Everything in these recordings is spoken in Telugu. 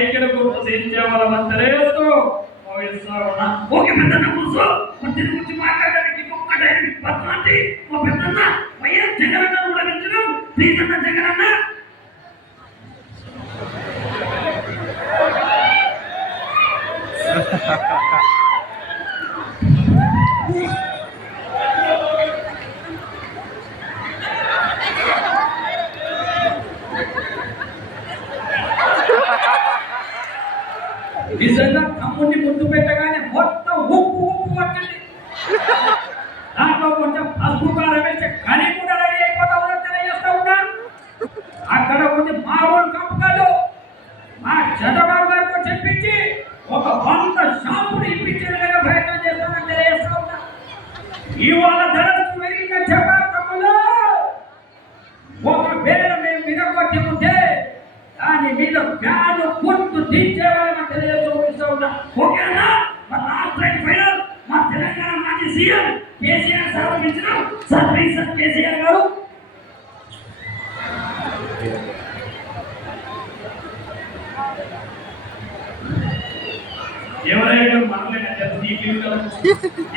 సైకిల్ గుర్తించే వాళ్ళ మంతరేస్తూ ఓకే పెద్దన్న కూర్చో మంచి గురించి మాట్లాడడానికి ఒక్కటే పద్మాంటి ఓ పెద్దన్న వైఎస్ జగనన్న కూడా పిలిచినాం ప్లీజ్ అన్న జగనన్న నిజంగా తమ్ముడిని ముందు పెట్టగానే మొత్తం ఉప్పు ఉప్పు వచ్చింది. దాంట్లో కొంచెం పసుపు కారం వేస్తే కనీ కూడా రెడీ అయిపోతా ఉన్నా తెలియజేస్తా ఉన్నా. అక్కడ ఉండి మామూలు కప్పు కాదు, మా చంద్రబాబు గారితో చెప్పించి ఒక 100 షాంపులు ఇప్పించే విధంగా ప్రయత్నం చేస్తామని తెలియజేస్తా ఉన్నా. ఇవాళ ధరలు పెరిగిన చెప్పారు తమ్ముడు. ఒకవేళ మేము వినకొచ్చి ఉంటే దాని మీద ఫ్యాన్ గుర్తు దించేవాళ్ళని తెలియజేస్తూ ఉన్నా. ఓకేనా? మా లాస్ట్ రైట్ ఫైనల్ మా తెలంగాణ మాజీ సీఎం కేసీఆర్ సమర్పించిన సర్వీస్ కేసీఆర్ గారు ఎవరైనా మనలేనా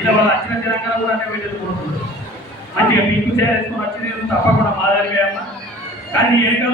ఇలా వాళ్ళు వచ్చిన తెలంగాణ కూడా అంటే వీళ్ళు కోరుతున్నారు. మంచిగా మీకు చేరేసుకొని వచ్చి తప్పకుండా మాదిరిగా కానీ ఏంటో